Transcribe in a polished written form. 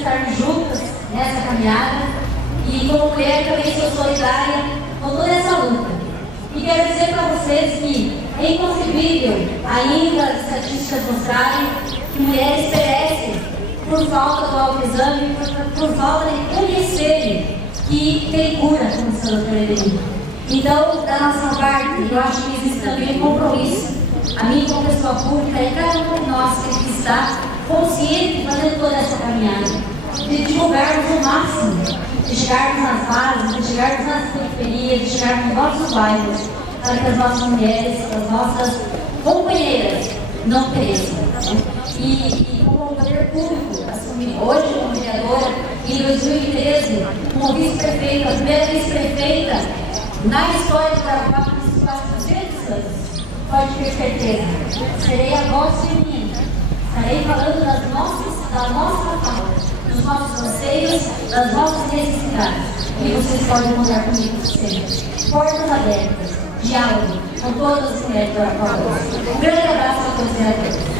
estarmos juntas nessa caminhada e, como mulher, também sou solidária com toda essa luta. E quero dizer para vocês que é inconcebível ainda as estatísticas mostrarem que mulheres perecem por falta do autoexame, por falta de conhecerem que tem cura, como disse a doutora Evelina. Então, da nossa parte, eu acho que existe também um compromisso, a mim como pessoa pública e cada um de nós que está consciente fazendo toda essa caminhada, de divulgarmos o máximo, de chegarmos nas bases, de chegarmos nas periferias, de chegarmos nos nossos bairros, para que as nossas mulheres, as nossas companheiras não pereçam. E como poder público, assumir hoje como vereadora, em 2013, como vice-prefeita, a primeira vice-prefeita na história do Tarapá, por esses quase 200 anos, pode ter certeza, serei a voz feminina, estarei falando da nossa falta, dos nossos anseios, das nossas necessidades. E vocês podem contar comigo sempre. Portas abertas, diálogo com todas as mulheres do Tarapá. Um grande abraço a todos e a todas.